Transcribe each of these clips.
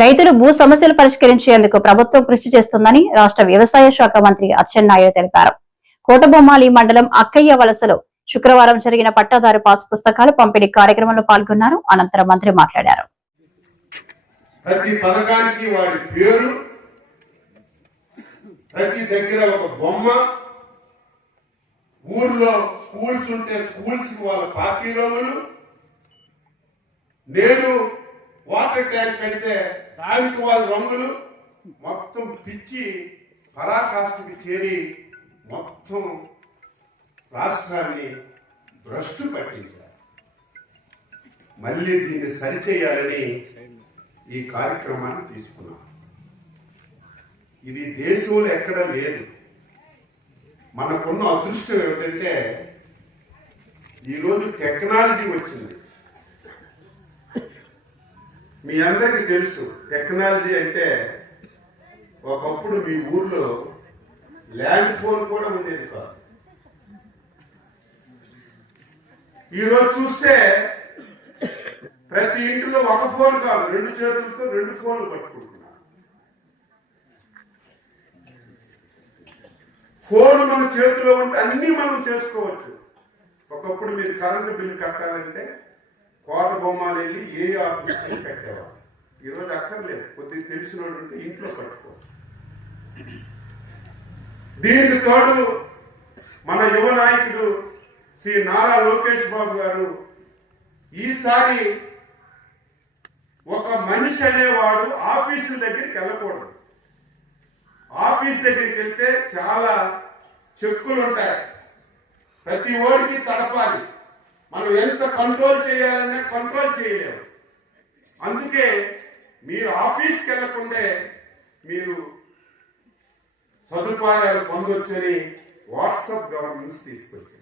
రైతులు భూ సమస్యలు పరిష్కరించేందుకు ప్రభుత్వం కృషి చేస్తుందని రాష్ట్ర వ్యవసాయ శాఖ మంత్రి అచ్చెన్నాయుడు తెలిపారు. కోటబొమ్మాలి మండలం అక్కయ్య వలసలో శుక్రవారం జరిగిన పట్టాదారు పాస్ పుస్తకాలు పంపిణీ కార్యక్రమంలో పాల్గొన్నారు. అనంతరం మంత్రి మాట్లాడారు. ప్రతి పథకానికి వాడి పేరు, ప్రతి దగ్గర ఒక బొమ్మ, ఊర్లో స్కూల్స్ ఉంటే స్కూల్స్ కి వాళ్ళ పార్టీ రంగులు, నేను వాటర్ ట్యాంక్ కడితే దానికి వాళ్ళ రంగులు, మొత్తం పిచ్చి పరాకాష్ఠకి చేరి మొత్తం రాష్ట్రాన్ని భ్రష్టు పట్టించారు. మళ్ళీ దీన్ని సరిచేయాలని ఈ కార్యక్రమాన్ని తీసుకున్నాం. ఇది దేశంలో ఎక్కడ లేదు. మనకున్న అదృష్టం ఏమిటంటే ఈరోజు టెక్నాలజీ వచ్చింది. మీ అందరికీ తెలుసు టెక్నాలజీ అంటే ఒకప్పుడు మీ ఊర్లో ల్యాండ్ ఫోన్ కూడా ఉండేది కాదు. ఈరోజు చూస్తే ప్రతి ఇంటిలో ఒక ఫోన్ కాదు, 2 చేతులతో 2 ఫోన్లు పట్టుకుంటున్నారు. ఫోన్ మన చేతిలో ఉంటే అన్ని మనం చేసుకోవచ్చు. ఒకప్పుడు మీరు కరెంటు బిల్లు కట్టాలంటే కోటబొమ్మాలి వెళ్ళి ఏ ఆఫీస్కి కట్టేవారు. ఈరోజు అక్కర్లేదు, కొద్దిగా తెలిసిన వాడు ఉంటే ఇంట్లో కట్టుకోవచ్చు. దీనికి తోడు మన యువ నాయకుడు శ్రీ నారా లోకేష్ బాబు గారు ఈసారి ఒక మనిషి అనేవాడు ఆఫీసుల దగ్గరికి వెళ్ళకూడదు. ఆఫీస్ దగ్గరికి వెళ్తే చాలా చెక్కులు ఉంటాయి, ప్రతి ఓడికి తడపాలి. మనం ఎంత కంట్రోల్ చేయాలన్నా కంట్రోల్ చేయలేము. అందుకే మీరు ఆఫీస్కి వెళ్ళకుండే మీరు సదుపాయాలు పొందొచ్చని వాట్సాప్ గవర్నెన్స్ తీసుకొచ్చారు.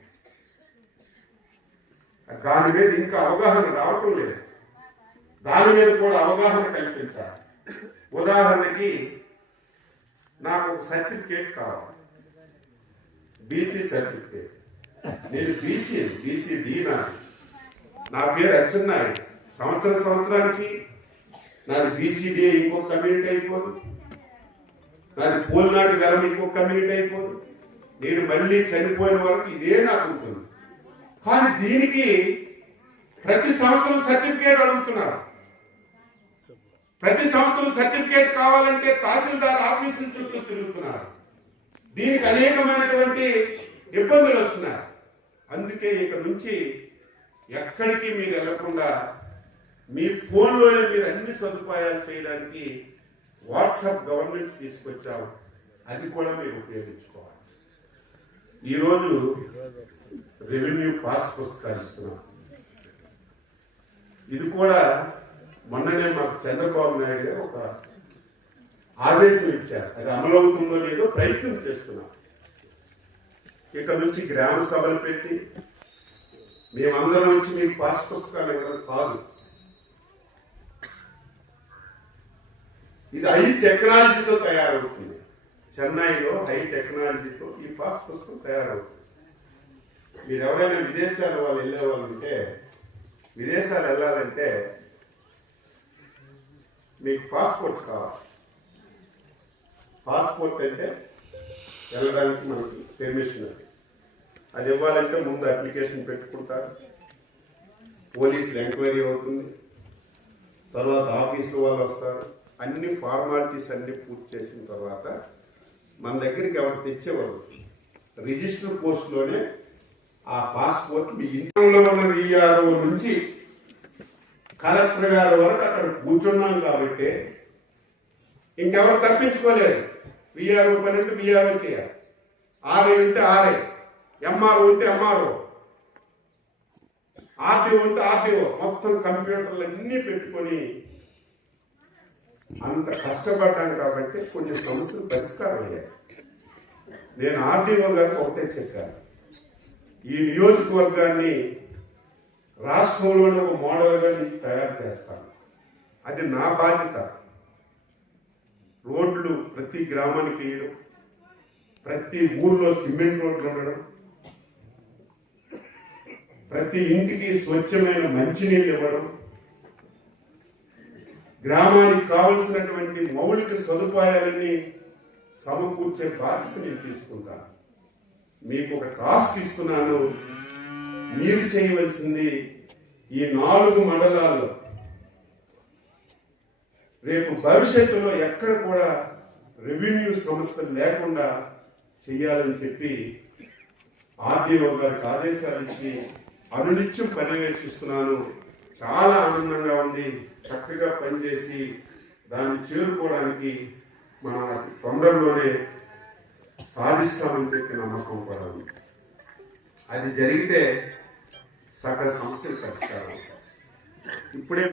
దాని మీద ఇంకా అవగాహన రావటం లేదు. దాని మీద కూడా అవగాహన కల్పించాలి. ఉదాహరణకి నాకు ఒక సర్టిఫికేట్ కావాలి, బీసీ సర్టిఫికేట్. నేను బీసీ డీనా, నా పేరు అచ్చెన్నాయుడు. సంవత్సరానికి నాది బీసీడీ ఇంకొక కమ్యూనిటీ అయిపోదు, నాది పోల్నాటి వెరం ఇంకొక కమ్యూనిటీ అయిపోదు. నేను మళ్ళీ చనిపోయిన వరకు ఇదే నాకు ఉంటుంది. కానీ దీనికి ప్రతి సంవత్సరం సర్టిఫికేట్ అడుగుతున్నారు. ప్రతి సంవత్సరం సర్టిఫికేట్ కావాలంటే తహసీల్దార్ ఆఫీసుల చుట్టూ తిరుగుతున్నారు. దీనికి అనేకమైనటువంటి ఇబ్బందులు వస్తున్నాయి. అందుకే ఇక నుంచి ఎక్కడికి మీరు వెళ్లకుండా మీ ఫోన్లోనే మీరు అన్ని సదుపాయాలు చేయడానికి వాట్సాప్ గవర్నమెంట్ తీసుకొచ్చాము. అది కూడా మీరు ఉపయోగించుకోవాలి. ఈరోజు రెవెన్యూ పాస్ పుస్తకాలు ఇస్తున్నాం. ఇది కూడా మొన్ననే మాకు చంద్రబాబు నాయుడు గారు ఒక ఆదేశం ఇచ్చారు. అది అమలవుతుందో లేదో ప్రయత్నం చేస్తున్నాం. ఇక నుంచి గ్రామ సభలు పెట్టి మేమందరం వచ్చి మీకు పాస్ పుస్తకాలు ఇవ్వడం కాదు. ఇది హై టెక్నాలజీతో తయారవుతుంది. చెన్నైలో హై టెక్నాలజీతో ఈ పాస్ పుస్తకం తయారవుతుంది. మీరు ఎవరైనా విదేశాల వాళ్ళు వెళ్ళే వాళ్ళు ఉంటే, విదేశాలు వెళ్ళాలంటే మీకు పాస్పోర్ట్ కావాలి. పాస్పోర్ట్ అంటే వెళ్ళడానికి మనకి పెర్మిషన్. అది ఇవ్వాలంటే ముందు అప్లికేషన్ పెట్టుకుంటారు, పోలీసులు ఎంక్వైరీ అవుతుంది, తర్వాత ఆఫీసు వాళ్ళు వస్తారు. అన్ని ఫార్మాలిటీస్ అన్ని పూర్తి చేసిన తర్వాత మన దగ్గరికి ఎవరు తెచ్చేవారు రిజిస్టర్ పోస్ట్లోనే ఆ పాస్పోర్ట్ మీ ఇంట్లో ఉన్న విఆర్ఓ నుంచి కలెక్టర్ గారి వరకు అక్కడ కూర్చున్నాం కాబట్టి ఇంకెవరు తప్పించుకోలేదు. విఆర్ఓ పని అంటే విఆర్ఓ చేయాలి, ఆర్ఐ ఉంటే ఆర్ఐ, ఎంఆర్ఓ ఉంటే ఎంఆర్ఓ, ఆర్టీఓ ఉంటే ఆర్టీఓ, మొత్తం కంప్యూటర్లు అన్నీ పెట్టుకొని అంత కష్టపడ్డాను కాబట్టి కొన్ని సమస్యలు పరిష్కారం అయ్యాయి. నేను ఆర్టీఓ గారికి ఒకటే చెప్పాను, ఈ నియోజకవర్గాన్ని రాష్ట్రంలోని ఒక మోడల్గా నేను తయారు చేస్తాను. అది నా బాధ్యత. రోడ్లు ప్రతి గ్రామానికి వేయడం, ప్రతి ఊర్లో సిమెంట్ రోడ్లు ఉండడం, ప్రతి ఇంటికి స్వచ్ఛమైన మంచినీళ్ళు ఇవ్వడం, గ్రామానికి కావలసినటువంటి మౌలిక సదుపాయాలన్నీ సమకూర్చే బాధ్యత నేను తీసుకుంటాను. మీకు ఒక టాస్క్ ఇస్తున్నాను. మీరు చేయవలసింది ఈ 4 మండలాల్లో రేపు భవిష్యత్తులో ఎక్కడ కూడా రెవెన్యూ సంస్థలు లేకుండా చేయాలని చెప్పి ఆర్డీఓ గారికి ఆదేశాలు ఇచ్చి అనునిత్యం పర్యవేక్షిస్తున్నాను. చాలా ఆనందంగా ఉంది. చక్కగా పనిచేసి దాన్ని చేరుకోవడానికి మనం అతి తొందరలోనే సాధిస్తామని చెప్పి నమ్మకం కూడా ఉంది. అది జరిగితే సకల సమస్యలు పరిష్కారం. ఇప్పుడే